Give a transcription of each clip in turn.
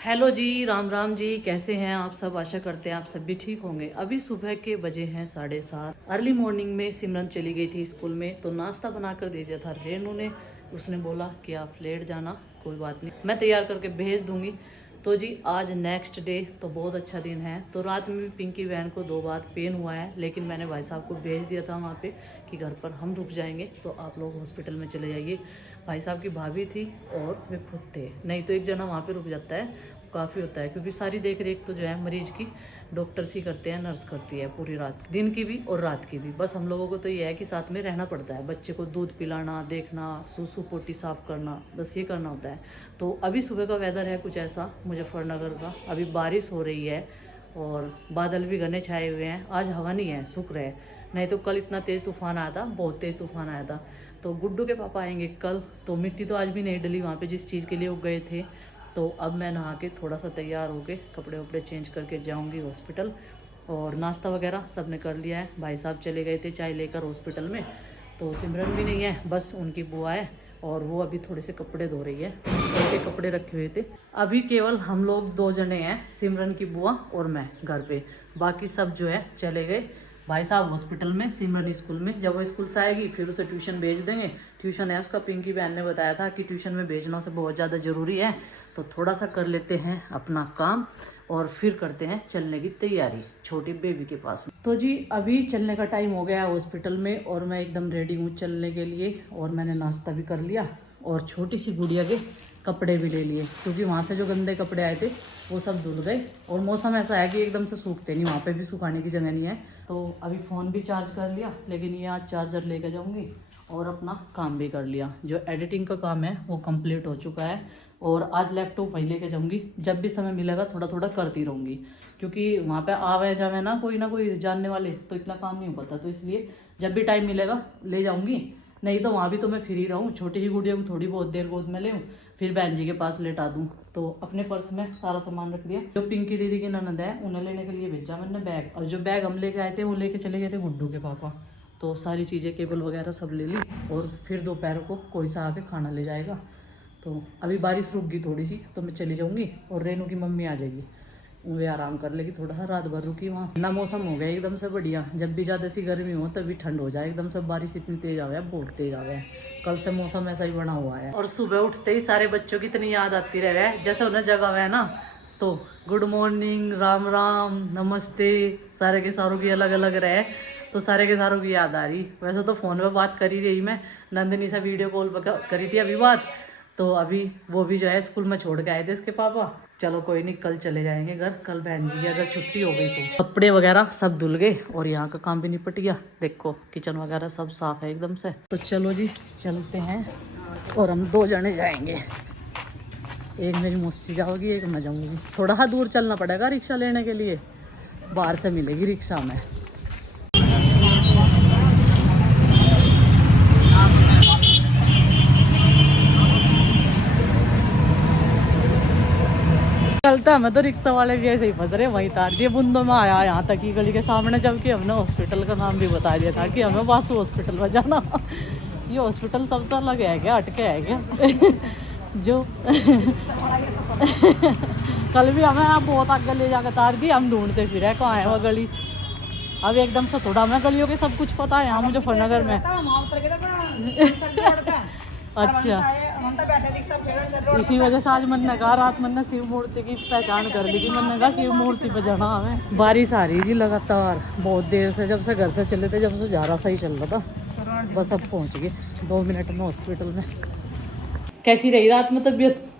Hello जी, राम राम जी। कैसे हैं आप सब? आशा करते हैं आप सब भी ठीक होंगे। अभी सुबह के बजे हैं 7:30। अर्ली मॉर्निंग में सिमरन चली गई थी स्कूल में, तो नाश्ता बना कर दे दिया था रेनू ने। उसने बोला कि आप लेट जाना, कोई बात नहीं, मैं तैयार करके भेज दूंगी। तो जी आज नेक्स्ट डे, तो बहुत अच्छा दिन है। तो रात में भी पिंकी वैन को 2 बार पेन हुआ है, लेकिन मैंने भाई साहब को भेज दिया था वहाँ पे कि घर पर हम रुक जाएंगे, तो आप लोग हॉस्पिटल में चले जाइए। भाई साहब की भाभी थी और वे खुद थे, नहीं तो एक जना वहाँ पे रुक जाता है, काफ़ी होता है। क्योंकि सारी देख रेख तो जो है मरीज की डॉक्टर्स ही करते हैं, नर्स करती है पूरी रात, दिन की भी और रात की भी। बस हम लोगों को तो ये है कि साथ में रहना पड़ता है, बच्चे को दूध पिलाना, देखना, सूसू पोटी साफ करना, बस ये करना होता है। तो अभी सुबह का वेदर है कुछ ऐसा मुजफ्फरनगर का, अभी बारिश हो रही है और बादल भी घने छाए हुए हैं। आज हवा नहीं है, शुक्र है, नहीं तो कल इतना तेज़ तूफान आया था, बहुत तेज़ तूफान आया था। तो गुड्डू के पापा आएंगे कल, तो मिट्टी तो आज भी नहीं डली वहाँ पे जिस चीज़ के लिए वो गए थे। तो अब मैं नहा के थोड़ा सा तैयार होके कपड़े वपड़े चेंज करके जाऊंगी हॉस्पिटल। और नाश्ता वगैरह सब ने कर लिया है, भाई साहब चले गए थे चाय लेकर हॉस्पिटल में। तो सिमरन भी नहीं है, बस उनकी बुआ है और वो अभी थोड़े से कपड़े धो रही है, उनके कपड़े रखे हुए थे। अभी केवल हम लोग 2 जने हैं, सिमरन की बुआ और मैं घर पे, बाकी सब जो है चले गए। भाई साहब हॉस्पिटल में, सिमरन स्कूल में। जब वो स्कूल से आएगी फिर उसे ट्यूशन भेज देंगे। ट्यूशन है उसका, पिंकी बहन ने बताया था कि ट्यूशन में भेजना उसे बहुत ज़्यादा ज़रूरी है। तो थोड़ा सा कर लेते हैं अपना काम और फिर करते हैं चलने की तैयारी छोटी बेबी के पास। तो जी अभी चलने का टाइम हो गया है हॉस्पिटल में और मैं एकदम रेडी हूँ चलने के लिए। और मैंने नाश्ता भी कर लिया और छोटी सी गुड़िया के कपड़े भी ले लिए, क्योंकि वहाँ से जो गंदे कपड़े आए थे वो सब धुल गए। और मौसम ऐसा है कि एकदम से सूखते नहीं, वहाँ पे भी सुखाने की जगह नहीं है। तो अभी फ़ोन भी चार्ज कर लिया, लेकिन ये आज चार्जर लेके जाऊँगी। और अपना काम भी कर लिया, जो एडिटिंग का काम है वो कंप्लीट हो चुका है। और आज लैपटॉप वहीं लेके जाऊँगी, जब भी समय मिलेगा थोड़ा थोड़ा करती रहूँगी, क्योंकि वहाँ पे आवे जावे ना कोई जानने वाले, तो इतना काम नहीं हो पाता। तो इसलिए जब भी टाइम मिलेगा ले जाऊँगी, नहीं तो वहाँ भी तो मैं फ्री रहूँ। छोटी सी गुड़िया को थोड़ी बहुत देर गोद में ले, फिर बहन जी के पास लेटा दूँ। तो अपने पर्स में सारा सामान रख दिया। जो पिंकी दीदी की ननद है उन्हें लेने के लिए भेजा मैंने बैग, और जो बैग हम लेके आए थे वो लेके चले गए थे गुड्डू के पापा। तो सारी चीज़ें, केबल वगैरह सब ले ली, और फिर दोपहर को कोई सा आके खाना ले जाएगा। तो अभी बारिश रुक गई थोड़ी सी, तो मैं चली जाऊँगी और रेनू की मम्मी आ जाएगी, वे आराम कर लेगी थोड़ा सा, रात भर रुकी वहाँ ना। मौसम हो गया एकदम से बढ़िया, जब भी ज़्यादा सी गर्मी हो तभी ठंड हो जाए एकदम से। बारिश इतनी तेज़ आ गया, बहुत तेज़ आ गया, कल से मौसम ऐसा ही बना हुआ है। और सुबह उठते ही सारे बच्चों की इतनी याद आती रह है, जैसे उन्हें जगह हुआ है ना। तो गुड मॉर्निंग, राम राम, नमस्ते, सारे के सारों की अलग अलग रहे, तो सारे के सारों की याद आ रही। वैसे तो फ़ोन पे बात कर ही रही, मैं नंदिनी से वीडियो कॉल पर करी थी अभी बात। तो अभी वो भी जो है स्कूल में छोड़ के आए थे इसके पापा। चलो कोई नहीं, कल चले जाएंगे घर, कल बहन जी की अगर छुट्टी हो गई तो। कपड़े वगैरह सब धुल गए और यहाँ का काम भी निपट गया। देखो किचन वगैरह सब साफ है एकदम से। तो चलो जी चलते हैं, और हम 2 जने जाएंगे, एक मेरी मौसी जाओगी, एक मैं जाऊँगी। थोड़ा सा दूर चलना पड़ेगा रिक्शा लेने के लिए, बाहर से मिलेगी रिक्शा में। चलता हमें तो रिक्शा वाले भी ऐसे ही फंस रहे, वहीं तार दिए बूंदों में आया यहाँ तक की गली के सामने, जबकि हमने हॉस्पिटल का नाम भी बता दिया था कि हमें वासु हॉस्पिटल में जाना। ये हॉस्पिटल सब तो अलग है क्या, हटके है क्या? जो कल भी हमें आप बहुत आगे ले जाकर तार दी, हम ढूंढते फिर कहाँ है वो गली। अब एकदम से थोड़ा हमें गलियों के सब कुछ पता है यहाँ मुजफ्फरनगर में। अच्छा, इसी वजह से आज मैंने कहा, रात मैंने शिव मूर्ति की पहचान कर ली थी, मैंने कहा शिव मूर्ति पे जाना हमें। बारिश आ रही जी लगातार बहुत देर से, जब से घर से चले थे, जब से जा रहा सही चल रहा था। बस अब पहुंच गए 2 मिनट में हॉस्पिटल में। कैसी रही रात में तबीयत?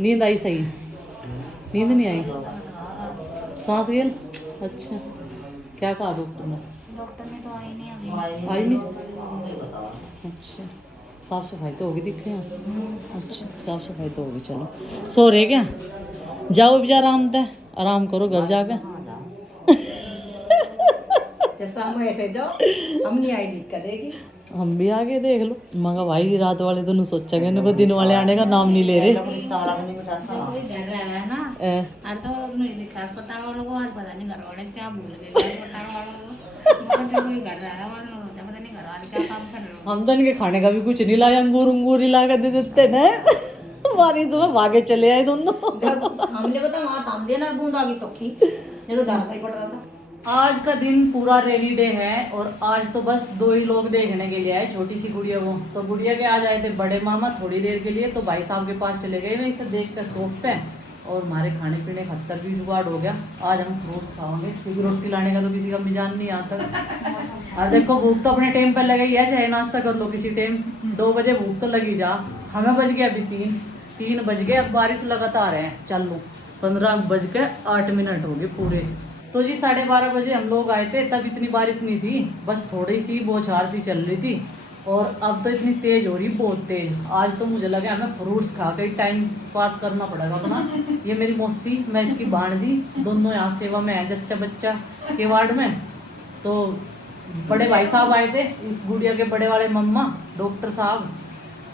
नींद आई सही? नींद नहीं आई, सांस गेल? अच्छा, क्या कहा डॉक्टर ने? डॉक्टर ने तो आई नहीं? अच्छा, साफ सफाई तो होगी दिखे यहाँ। अच्छा, साफ सफाई तो होगी। चलो सो रहे क्या? जाओ भी आराम दे, आराम करो घर जाके। जैसा हम ऐसे जाओ, हम नहीं आई दिक्कत है। हम भी आगे देख लो, मगर भाई रात वाले तो सोचा गया, इनको दिन वाले आने का नाम नहीं ले रहे। कोई घर रहा है ना, तो नहीं लिखा अस्पताल वालों को, आज पता नहीं घर वाले क्या भूल गए अस्पताल वालों को। जो कोई घर रहा है पता नहीं घर वाले क्या काम कर रहे हो। हम तो इनके खाने का भी कुछ नहीं लाया, अंगूर ही ला कर दे देते ना। बारिश में भागे चले आए दोनों। हमने बता वहाँ थाम दिया ना बूंद आ गई चौकी, ये तो ज्यादा सही पड़ रहा था। आज का दिन पूरा रेनी डे है और आज तो बस 2 ही लोग देखने के लिए आए, छोटी सी गुड़िया को। तो गुड़िया के आज आए थे बड़े मामा थोड़ी देर के लिए, तो भाई साहब के पास चले गए, मैं इसे देख कर शॉप पे। और हमारे खाने पीने का 70 जुगाड़ हो गया। आज हम फ्रूट्स खाओगे क्योंकि रोटी लाने का तो किसी का मिजान नहीं आता। और देखो भूख तो अपने टाइम पर लगी है, चाहे नाश्ता कर लो किसी टाइम, 2 बजे भूख तो लगी जा। हमें बज गया अभी 3 बज गए। अब बारिश लगातार है, चल लो 15:08 हो गए पूरे। तो जी 12:30 बजे हम लोग आए थे, तब इतनी बारिश नहीं थी, बस थोड़ी सी बौछार सी चल रही थी। और अब तो इतनी तेज हो रही, बहुत तेज। आज तो मुझे लगा हमें फ्रूट्स खा कर टाइम पास करना पड़ेगा अपना। ये मेरी मौसी, मैं इसकी भांजी, दोनों यहाँ सेवा में है जच्चा बच्चा के वार्ड में। तो बड़े भाई साहब आए थे, इस गुड़िया के बड़े वाले मम्मा डॉक्टर साहब।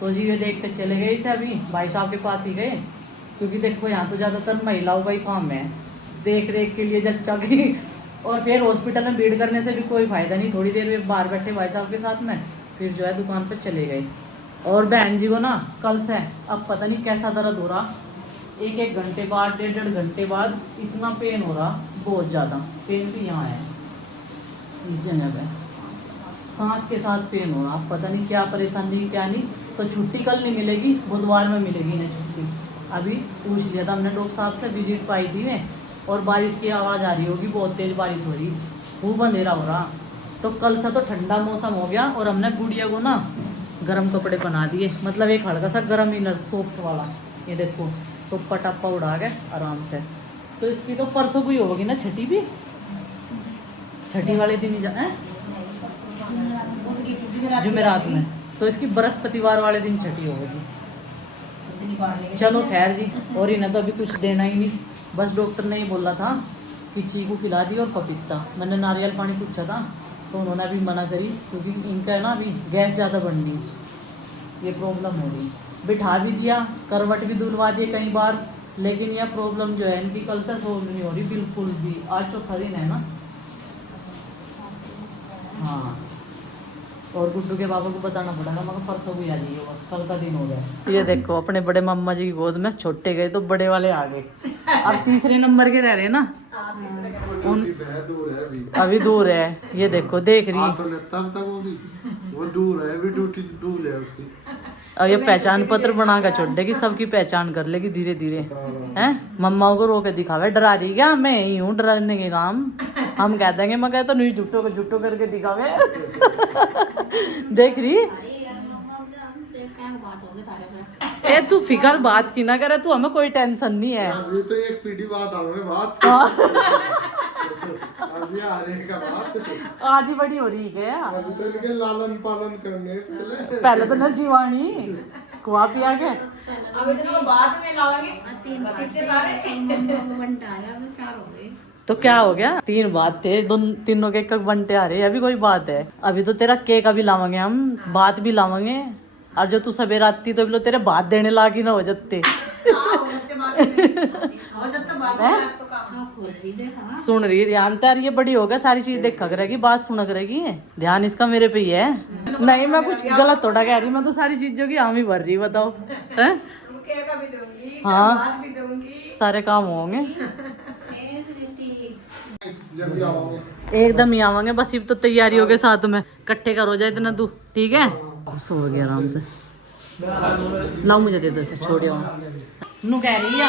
तो जी ये देख कर चले गए इसे, अभी भाई साहब के पास ही गए, क्योंकि देखो यहाँ तो ज़्यादातर महिलाओं का ही काम है देख रेख के लिए जच्चा की। और फिर हॉस्पिटल में भीड़ करने से भी कोई फ़ायदा नहीं, थोड़ी देर में बाहर बैठे भाई साहब के साथ में, फिर जो है दुकान पर चले गए। और बहन जी को ना कल से अब पता नहीं कैसा दर्द हो रहा, 1 घंटे बाद 1.5 घंटे बाद इतना पेन हो रहा, बहुत ज़्यादा पेन भी यहाँ है इस जगह पे, सांस के साथ पेन हो रहा। पता नहीं क्या परेशानी क्या नहीं। तो छुट्टी कल नहीं मिलेगी, बुधवार में मिलेगी ना छुट्टी। अभी पूछ लिया था हमने डॉक्टर साहब से, विजिट पाई थी मैं। और बारिश की आवाज़ आ रही होगी, बहुत तेज़ बारिश हो रही, खूब अंधेरा हो रहा। तो कल से तो ठंडा मौसम हो गया और हमने गुड़िया को ना गर्म कपड़े पहना दिए, मतलब एक हल्का सा गर्म इनर सॉफ्ट वाला, ये देखो। तो पटापा उड़ा गए आराम से। तो इसकी तो परसों को ही होगी ना छठी भी, छठी वाले दिन ही जाना है जुमेरात में। तो इसकी बृहस्पतिवार वाले दिन छठी होगी। चलो खैर जी। और इन्हें तो अभी कुछ देना ही नहीं, बस डॉक्टर ने ही बोला था कि चीकू खिला दी और पपीता। मैंने नारियल पानी पूछा था तो उन्होंने अभी मना करी, क्योंकि इनका है ना अभी गैस ज़्यादा बढ़नी, ये प्रॉब्लम हो रही। बिठा भी दिया, करवट भी दुलवा दिए कई बार, लेकिन यह प्रॉब्लम जो है इनकी कल से सोल्व नहीं हो रही बिल्कुल भी। आज चौथा दिन है ना। हाँ, और गुड्डू के पापा को बताना पड़ेगा, मगर परसों भी आ जाइए, बस कल का दिन हो गया। ये देखो अपने बड़े मम्मा जी की गोद में छोटे गए तो बड़े वाले आ गए। अब तीसरे नंबर के रह रहे हैं ना, उन अभी दूर है। ये देखो देख रही, वो दूर है, अभी ड्यूटी दूर है उसकी। अब ये पहचान पत्र बना कर छोड़ देगी, सबकी पहचान कर लेगी धीरे धीरे। हैं मम्मा को रो के दिखावे, डरा रही क्या? मैं यही हूँ डराने के काम। हम कह देंगे मगर तो नहीं, झूठो करके दिखावे। देख रही ए, तू फिकर बात की ना करे, तू हमें कोई टेंशन नहीं है। अभी तो एक पीढ़ी बाद आओगे बात। अभी आ रहे का बात आज ही बड़ी हो रही है। अभी तो इनके लालन पालन करने पहले तो ना जीवानी कुआ पिया के, अभी तो बाद में लावांगे। 4 हो गए। तो क्या हो गया? 3 बात थे, तीनों के कब बनते आ रहे। अभी कोई बात है? अभी तो तेरा केक अभी लावांगे हम, बात भी लावांगे। और जो तू सवेरा आती तो भी तेरे बात देने लागी ना हो जाते। सुन रही ध्यान तार, ये बड़ी होगा सारी चीज देखा करेगी, बात सुना करेगी। ध्यान इसका मेरे पे ही है। नहीं मैं कुछ गलत थोड़ा कह रही, मैं तो सारी चीजों की हामी भर रही। बताओ है? हाँ सारे काम होंगे, जब भी आओगे एकदम ही आवांगे। बस अब तो तैयारियों के साथ में इकट्ठे करो जाए इतना तू, ठीक है? सो गया आराम से। लाओ मुझे दे दो इसे, छोड़ियो। नू कह रही है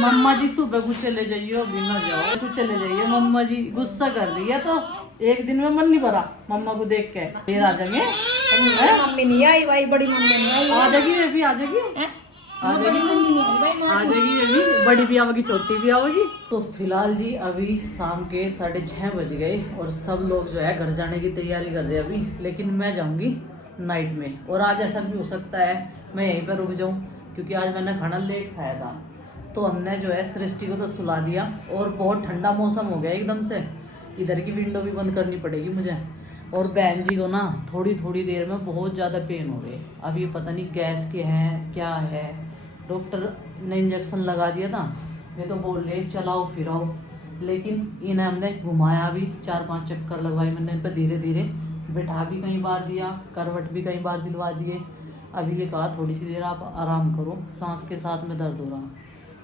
मम्मा जी सुबह को चले जाइए, अभी ना जाओ, कुछ चले जाइए। मम्मा जी गुस्सा कर रही है, तो एक दिन में मन नहीं भरा मम्मा को देख के। फिर आ जाएंगे, मम्मी नहीं आई भाई, बड़ी मम्मी नहीं आई। आ जाएगी ये भी, आ जाएगी, आ जाएगी ये भी, बड़ी भी आवेगी छोटी भी आवेगी। तो फिलहाल जी अभी शाम के 6:30 बज गए और सब लोग जो है घर जाने की तैयारी कर रहे हैं अभी। लेकिन मैं जाऊंगी नाइट में, और आज ऐसा भी हो सकता है मैं यहीं पर रुक जाऊं, क्योंकि आज मैंने खाना लेट खाया था। तो हमने जो है सृष्टि को तो सुला दिया, और बहुत ठंडा मौसम हो गया एकदम से। इधर की विंडो भी बंद करनी पड़ेगी मुझे। और बहन जी को ना थोड़ी देर में बहुत ज़्यादा पेन हो गए। अब ये पता नहीं गैस के हैं क्या है, डॉक्टर ने इंजेक्शन लगा दिया था। वे तो बोल रहे चलाओ फिराओ, लेकिन इन्हें हमने घुमाया भी, 4-5 चक्कर लगवाए मैंने इन पर, धीरे धीरे बिठा भी कई बार दिया, करवट भी कई बार दिलवा दिए। अभी ये कहा थोड़ी सी देर आप आराम करो, सांस के साथ में दर्द हो रहा।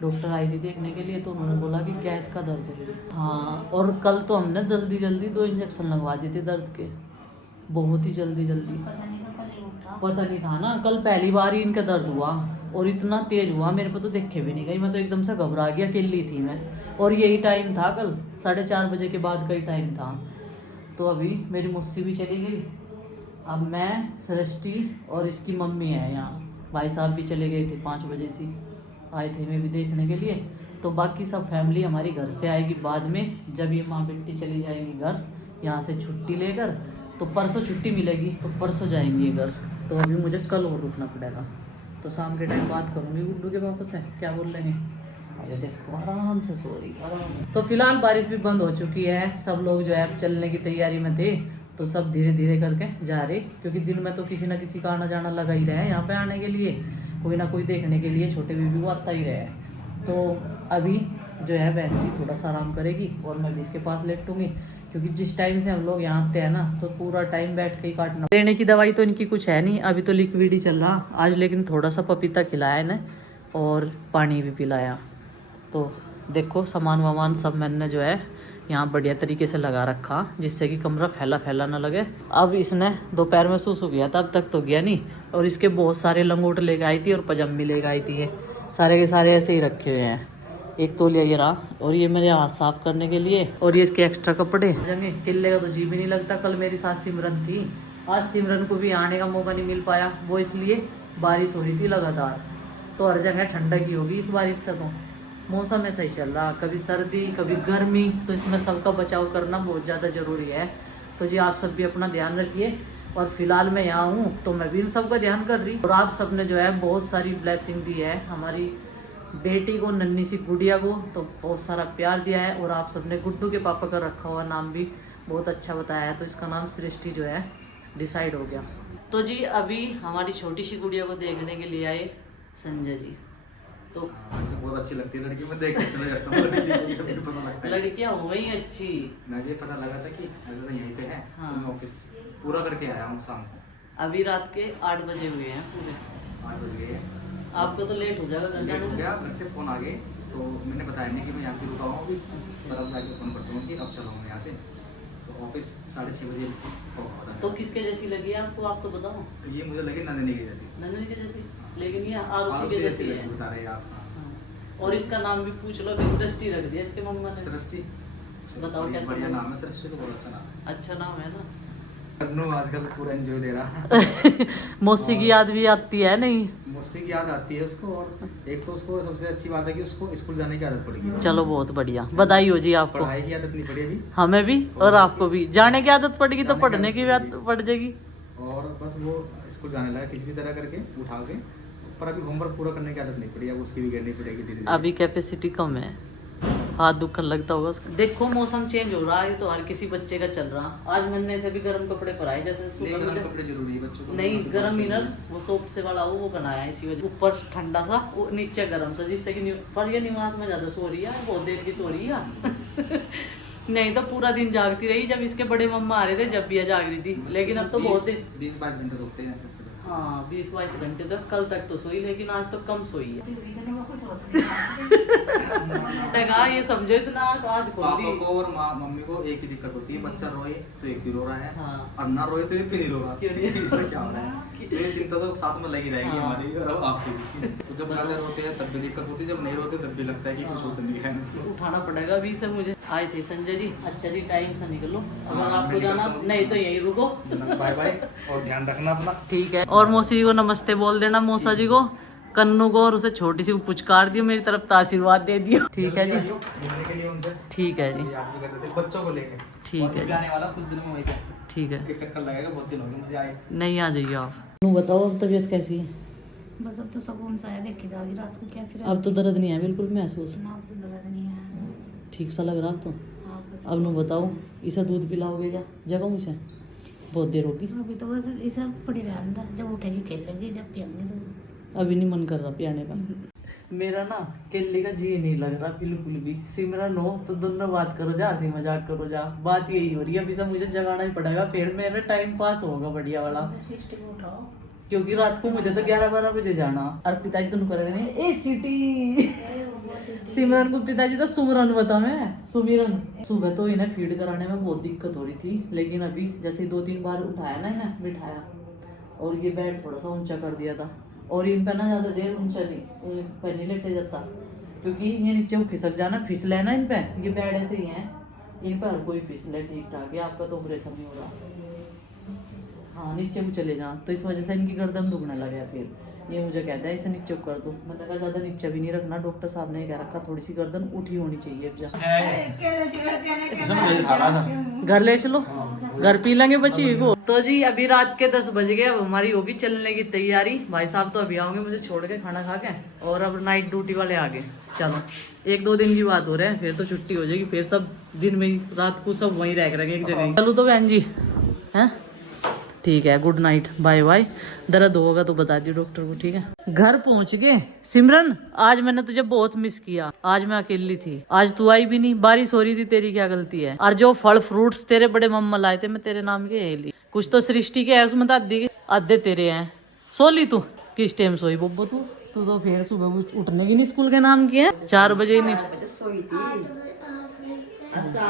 डॉक्टर आई थी देखने के लिए तो उन्होंने बोला कि गैस का दर्द है। हाँ, और कल तो हमने जल्दी जल्दी 2 इंजेक्शन लगवा दिए थे दर्द के, बहुत ही जल्दी जल्दी। पता नहीं तो कल ही उठा। पता नहीं था ना, कल पहली बार ही इनका दर्द हुआ और इतना तेज हुआ मेरे को तो देखे भी नहीं गई। मैं तो एकदम से घबरा गया, अकेली थी मैं, और यही टाइम था कल 4:30 बजे के बाद का ही टाइम था। तो अभी मेरी मौसी भी चली गई, अब मैं, सृष्टि और इसकी मम्मी है यहाँ। भाई साहब भी चले गए थे 5 बजे से, आए थे मैं भी देखने के लिए। तो बाकी सब फैमिली हमारी घर से आएगी बाद में, जब ये माँ बेटी चली जाएंगी घर यहाँ से छुट्टी लेकर। तो परसों छुट्टी मिलेगी तो परसों जाएंगी घर। तो अभी मुझे कल और रुकना पड़ेगा, तो शाम के टाइम बात करूँगी गुड्डू के पापा से, क्या बोल रहे हैं। अरे देखो आराम से सो रही, आराम से। तो फिलहाल बारिश भी बंद हो चुकी है, सब लोग जो है अब चलने की तैयारी में थे, तो सब धीरे धीरे करके जा रहे, क्योंकि दिन में तो किसी ना किसी का आना जाना लगा ही रहा है यहाँ पे आने के लिए, कोई ना कोई देखने के लिए, छोटे बेबी को आता ही रहा है। तो अभी जो है बहन जी थोड़ा सा आराम करेगी और मैं भी इसके पास लेटूंगी, क्योंकि जिस टाइम से हम लोग यहाँ आते हैं ना तो पूरा टाइम बैठ के ही काटना। लेने की दवाई तो इनकी कुछ है नहीं, अभी तो लिक्विड ही चल रहा आज, लेकिन थोड़ा सा पपीता खिलाया इन्हें और पानी भी पिलाया। तो देखो सामान वामान सब मैंने जो है यहाँ बढ़िया तरीके से लगा रखा, जिससे कि कमरा फैला फैला ना लगे। अब इसने दोपहर में सूसू गया था, अब तक तो गया नहीं, और इसके बहुत सारे लंगोट लेके आई थी और पजामी लेके आई थी, ये सारे के सारे ऐसे ही रखे हुए हैं। एक तौलिया ये रहा, और ये मेरे हाथ साफ करने के लिए, और ये इसके एक्स्ट्रा कपड़े। किले का तो जी भी नहीं लगता। कल मेरी सास सिमरन थी, आज सिमरन को भी आने का मौका नहीं मिल पाया, वो इसलिए बारिश हो रही थी लगातार, तो हर जगह ठंडक ही होगी इस बारिश से। तो मौसम ऐसा ही चल रहा, कभी सर्दी कभी गर्मी, तो इसमें सबका बचाव करना बहुत ज़्यादा ज़रूरी है। तो जी आप सब भी अपना ध्यान रखिए, और फिलहाल मैं यहाँ हूँ तो मैं भी इन सब का ध्यान कर रही हूँ। और आप सब ने जो है बहुत सारी ब्लेसिंग दी है हमारी बेटी को, नन्ही सी गुड़िया को, तो बहुत सारा प्यार दिया है। और आप सब ने गुड्डू के पापा का रखा हुआ नाम भी बहुत अच्छा बताया है, तो इसका नाम सृष्टि जो है डिसाइड हो गया। तो जी अभी हमारी छोटी सी गुड़िया को देखने के लिए आए संजय जी। तो मुझे बहुत अच्छी लगती है लड़की, मैं देख के चले जाता हूँ लड़की पता लगता है। लड़कियां हो गई अच्छी। मुझे पता लगा था कि ऐसा यहीं पे है। हाँ। तो मैं ऑफिस पूरा करके आया हूँ शाम को। अभी रात के 8 बजे हुए हैं पूरे। 8 बज गए। आपको तो लेट हो जाएगा, लेट हो गया, घर से फोन आ गए, तो मैंने बताया नहीं कि मैं यहाँ से रुका हूँ अभी, पर अब जाके फोन करता हूँ कि अब चलो मैं यहाँ से। तो ऑफिस 6:30 बजे होता तो किसके जैसी लगी आपको, आप तो बताओ। तो ये मुझे लगे नंदिनी की जैसी। नंदनी के जैसी, लेकिन ये आरुषि के जैसी है। बता रहे आप। हाँ। और इसका नाम भी पूछ लो, अभी सृष्टि रख दिया इसके मम्मा ने। सृष्टि, बताओ कैसा बढ़िया नाम? नाम है सृष्टि, तो बहुत अच्छा नाम है। अच्छा नाम है ना। करनू आजकल पूरा एंजॉय दे रहा। मौसी की याद भी आती है नहीं? मुझसे की याद आती है उसको, और एक तो उसको सबसे अच्छी बात है कि उसको स्कूल जाने की आदत पड़ेगी। चलो बहुत बढ़िया, बधाई हो जी आपको। पढ़ाई की आदत नहीं पड़ी अभी, हमें भी और आपको भी। जाने की आदत पड़ेगी तो पढ़ने की भी आदत पड़ जाएगी। और बस वो स्कूल जाने लगा किसी भी तरह करके उठा के, पर अभी होमवर्क पूरा करने की आदत नहीं पड़ी, अब उसकी भी करनी पड़ेगी धीरे धीरे। अभी कैपेसिटी कम है, हाथ दुखन लगता होगा उसका। देखो मौसम चेंज हो रहा है तो हर किसी बच्चे का चल रहा। आज मैंने से भी गर्म कपड़े पहनाए, जैसे सुबह गरम कपड़े जरूरी है बच्चों को। नहीं गर्म इनर वो सोप से वाला वो बनाया है, इसी वजह ऊपर ठंडा सा वो नीचे गर्म सा, जिससे कि पर ये निवास में ज्यादा सो रही है, बहुत देर की सो रही है। नहीं तो पूरा दिन जागती रही, जब इसके बड़े मम्मा आ रहे थे जब भी जाग रही थी, लेकिन अब तो बहुत 20-22 घंटे सोते हैं। हाँ 20-22 घंटे तक, कल तक तो सोई, लेकिन आज तो कम सोई है। कुछ होता नहीं। टगा ये समझो इसने आज खोल पापा दी। को और मम्मी को एक ही दिक्कत होती है, बच्चा रोए तो एक ही रो रहा है, हाँ। और ना रोए तो एक ही नहीं रो रहा। क्यों नहीं? इससे क्या हो रहा है? तो ये चिंता तो साथ में लगी रहेगी हाँ। हमारी भी और आपकी भी। तो जब ज्यादा रोते हैं तब भी दिक्कत होती है, जब नहीं रोते तब भी लगता है कि कुछ होता नहीं है। उठाना पड़ेगा अभी से मुझे। आए थे संजय जी, अच्छा जी टाइम से निकलो, अगर हाँ, आपको मैं जाना निकलता हूँ। नहीं तो यहीं रुको। बाय बाय, और ध्यान रखना अपना। ठीक है, और मौसी जी को नमस्ते बोल देना, मौसा जी को, कन्नू को, और उसे छोटी सी पुचकार दियो, मेरी तरफ तो आशीर्वाद दे दियो। ठीक है जी, मिलने के लिए उनसे ठीक है जी, याद भी कर रहे थे बच्चों को लेके। ठीक और है मैं भी जी। आने वाला कुछ दिन में वहीं पे। ठीक है, एक चक्कर लगेगा, बहुत दिन हो गए मुझे आए। नहीं आ जाइए आप। तू बताओ अब तबीयत कैसी है? बस अब तो सुकून सा है, देखी जाओगी रात को कैसे अब तो दर्द नहीं है बिल्कुल महसूस, ना, अब तो दर्द नहीं है। ठीक सा लग रहा अब तो। हाँ, तो अब नु बताओ, इसे दूध पिलाओगे क्या? जगाऊं इसे? बहुत देर होगी। अभी तो बस ऐसा पड़ी रहने दो, जब उठेगी खेल लेंगे, जब पियेंगे तो। अभी नहीं मन कर रहा पियाने का। मेरा ना केले का जी नहीं लग रहा बिल्कुल भी। सिमरन हो तो दोनों बात करो जा, हंसी मजाक करो जा, बात यही हो रही है। अभी सब मुझे जगाना ही पड़ेगा, फिर मेरा टाइम पास होगा बढ़िया वाला। सिस्टर को उठाओ। क्योंकि रात को मुझे तो 11-12 बजे जाना, और पिताजी तो कर रहे हैं ए सिटी। सिमरन को पिताजी तो सुमरन बता, मैं सुमिरन। सुबह तो इन्हें फीड कराने में बहुत दिक्कत हो रही थी, लेकिन अभी जैसे 2-3 बार उठाया ना इन्हें, बिठाया और ये बेड थोड़ा सा ऊंचा कर दिया था, और इन पे ना ज़्यादा देर ऊंचा नहीं पे नहीं लेटे जाता, क्योंकि ये नीचे वो खिसक जाना, फिसले ना इन पे। ये बेड ऐसे ही है, इन पर हर कोई फिसले ठीक ठाक है। आपका तो ऑपरेशन नहीं हो रहा, हाँ नीचे को चले जा, तो इस वजह से इनकी गर्दन दुखने लगे। फिर ये मुझे कहता है इसे नीचे कर दो, मैंने कहा ज़्यादा नीचे भी नहीं रखना, डॉक्टर साहब ने कह रखा थोड़ी सी गर्दन उठी होनी चाहिए। घर ले चलो, घर पी लेंगे बच्ची को। तो जी अभी रात के 10 बज गए, अब हमारी होगी चलने की तैयारी। भाई साहब तो अभी आओगे मुझे छोड़ के खाना खा के, और अब नाइट ड्यूटी वाले आ गए। चलो 1-2 दिन की बात हो रहा है, फिर तो छुट्टी हो जाएगी, फिर सब दिन में ही रात को सब वहीं रह करेंगे एक जगह। चलो तो बहन जी हैं, ठीक है, गुड नाइट, बाय बाय। दर्द होगा तो बता दियो डॉक्टर को, ठीक है। घर पहुंच गए। सिमरन आज मैंने तुझे बहुत मिस किया, आज मैं अकेली थी, आज तू आई भी नहीं, बारिश हो रही थी, तेरी क्या गलती है। और जो फल फ्रूट्स तेरे बड़े मम्मा लाए थे, मैं तेरे नाम के यही ली। कुछ तो सृष्टि के है उसमें, तो आधे तेरे हैं। सो ली तू, किस टाइम सोई बब्बो तू तो फिर सुबह उठने की नहीं स्कूल के नाम की है, 4 बजे नहीं। अच्छा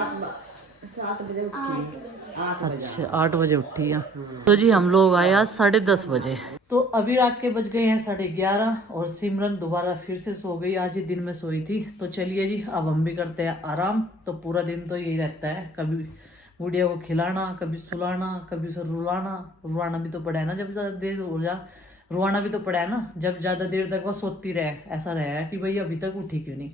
8 बजे उठी है। तो जी हम लोग आए आज 10:30 बजे। तो अभी रात के बज गए हैं 11:30, और सिमरन दोबारा फिर से सो गई। आज ही दिन में सोई थी। तो चलिए जी अब हम भी करते हैं आराम। तो पूरा दिन तो यही रहता है, कभी गुड़िया को खिलाना, कभी सुलाना, कभी उसे रुलाना भी तो पड़ा है ना, जब ज़्यादा देर हो जा रुआना भी तो पड़ा है ना, जब ज़्यादा देर तक वो सोती रहे। ऐसा रहा कि भाई अभी तक उठी क्यों नहीं।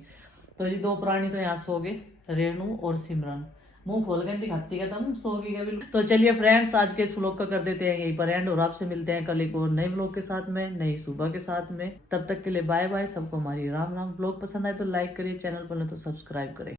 तो जी 2 प्राणी तो यहाँ सो गए, रेनू और सिमरन। मुंह खोल के दिखाती है तुम सो गई क्या बिल्कुल। तो चलिए फ्रेंड्स आज के इस व्लॉग का कर देते हैं यहीं पर एंड, और आपसे मिलते हैं कल एक और नए व्लॉग के साथ में, नई सुबह के साथ में। तब तक के लिए बाय बाय, सबको हमारी राम राम। व्लॉग पसंद आए तो लाइक करिए, चैनल पर नहीं तो सब्सक्राइब करें।